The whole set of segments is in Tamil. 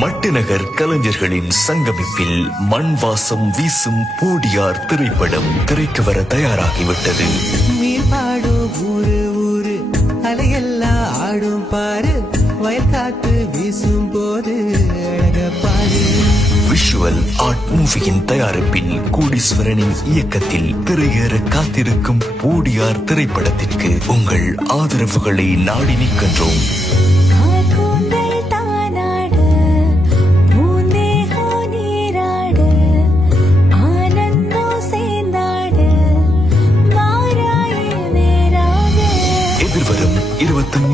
மட்டுநகர் கலைஞர்களின் சங்கமிப்பில் மண் வாசம் வீசும் பூடியார் திரைப்படம் திரைக்கு வர தயாராகிவிட்டது. மீன் பாடும் ஊரு ஊரு அலையெல்லாம் ஆடும் பாரு வயல் காத்து வீசும் போது விஷுவல் ஆர்ட் மூவியின் தயாரிப்பில் கோடீஸ்வரனின் இயக்கத்தில் திரையேற காத்திருக்கும் பூடியார் திரைப்படத்திற்கு உங்கள் ஆதரவுகளை நாடி நிற்கின்றோம்.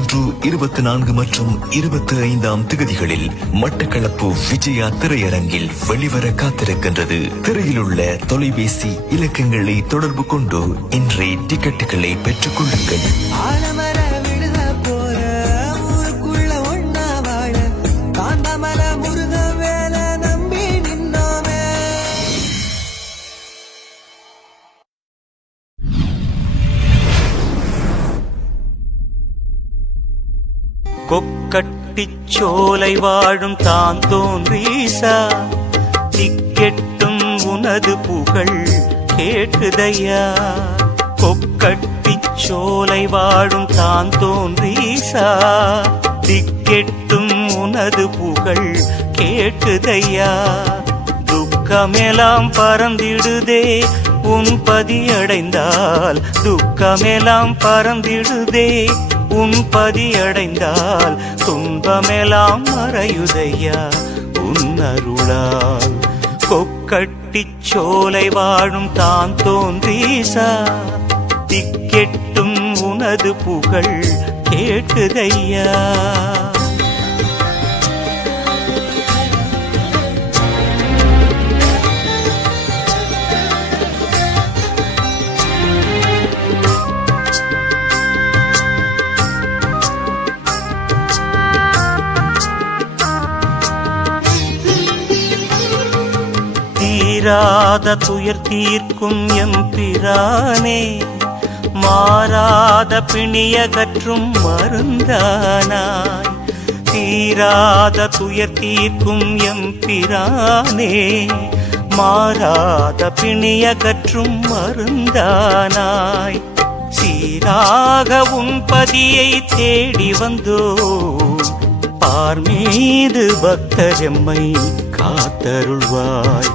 மூன்று இருபத்தி நான்கு மற்றும் இருபத்தி ஐந்தாம் திகதிகளில் மட்டக்களப்பு விஜயா திரையரங்கில் வெளிவர காத்திருக்கின்றது. திரையில் உள்ள தொலைபேசி இலக்கங்களை தொடர்பு கொண்டு இன்றே டிக்கெட்டுகளை பெற்றுக் கொள்ளுங்கள். கொக்கட்டிச் சோலை வாழும் தான் தோன்றீசா திக்கெட்டும் உனது புகழ் கேட்டுதையா. கொக்கட்டிச் சோலை வாழும் தான் தோன்றீசா திக்கெட்டும் உனது புகழ் கேட்டுதையா. துக்கமெல்லாம் பறந்திடுதே உன் பதியடைந்தால். துக்கமெல்லாம் பறந்திடுதே உன் பதியடைந்தால் துன்பமெலாம் மறையுதையா? உன் அருளால் கொக்கட்டி சோலை வாழும் தான் தோன்றீசா? திக்கெட்டும் உனது புகழ் கேட்டுதையா? தீராத துயர் தீர்க்கும் எம்பிரானே மாறாத பிணியகற்றும் மருந்தானாய். தீராத துயர் தீர்க்கும் எம்பிரானே மாறாத பிணியகற்றும் மருந்தானாய். சீராக உன் பதியை தேடி வந்தோ பார் மீது பக்தரெம்மை காத்தருள்வாய்.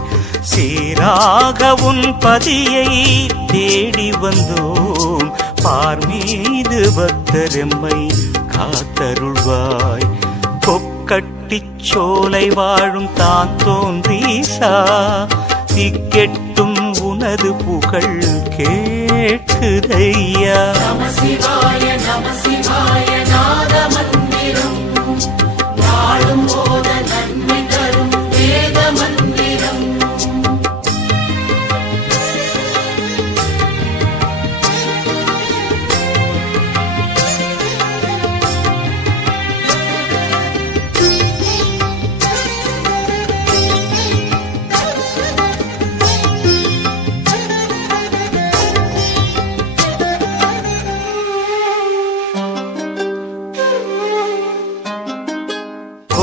சீராக உன் பதியை தேடி வந்தோம். பார் மீது பக்தரெம்மை காத்தருள்வாய். கொக்கட்டி சோலை வாழும் தான் தோன்றீசா? திக்கெட்டும் உனது புகழ் கேட்குதையா? நம சிவாய நம சிவாய நாதமன்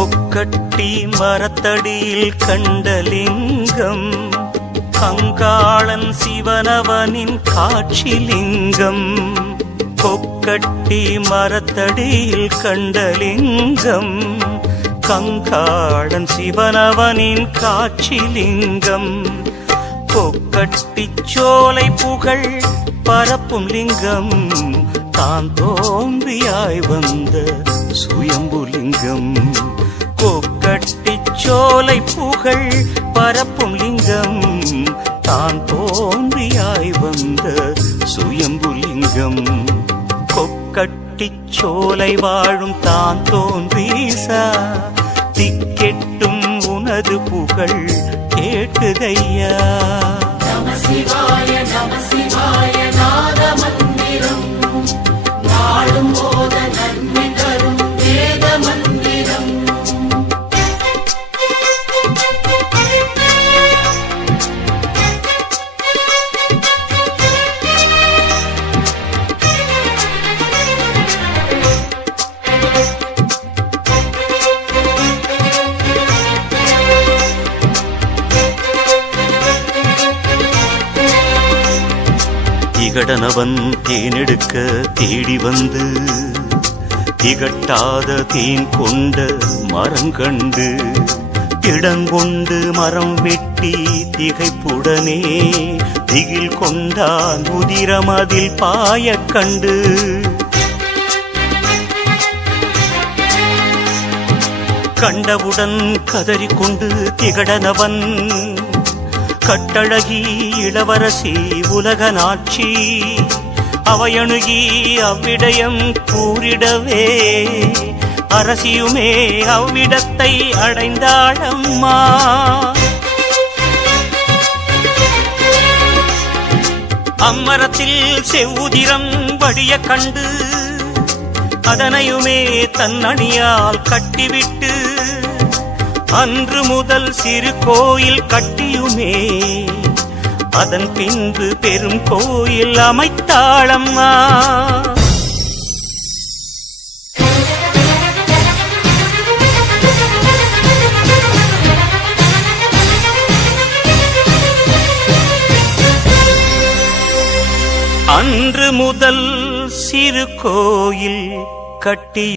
கொக்கட்டி மரத்தடியில் கண்டலிங்கம் கங்காளன் சிவனவனின் காட்சிலிங்கம். கொக்கட்டி மரத்தடியில் கண்டலிங்கம் கங்காளன் சிவனவனின் காட்சிலிங்கம். கொக்கட்டி சோலை புகழ் பரப்பும் லிங்கம் தான் தோன்றியாய் வந்த சுயம்புலிங்கம் கொக்கட்டிச் சோலை புகழ் பரப்பும் லிங்கம் தான் தோன்றியாய் வந்த சுயம்புலிங்கம் கொக்கட்டி சோலை வாழும் தான் தோன்றீசா திக்கெட்டும் உனது புகழ் கேட்டுதையா நம நாடும் போத நன்மை திகடனவன் தேனெடுக்க தேடி வந்து திகட்டாத தேன் கொண்ட மரங்கண்டு கிடங்கொண்டு மரம் வெட்டி திகைப்புடனே திகில் கொண்டான் உதிரம் அதில் பாயக் கண்டு. கண்டவுடன் கதறிக்கொண்டு திகடனவன் கட்டழகி இளவரசி உலக நாட்சி அவையணுகி அவ்விடயம் கூறிடவே. அரசியுமே அவ்விடத்தை அடைந்தாளம்மா. அம்மரத்தில் செவ்வுதிரம் வடிய கண்டு அதனையுமே தன்னணியால் கட்டிவிட்டு அன்று முதல் சிறு கோயில் கட்டியுமே. அதன் பின்பு பெரும் கோயில் அமைத்தாளம்மா. அன்று முதல் சிறு கோயில் கட்டி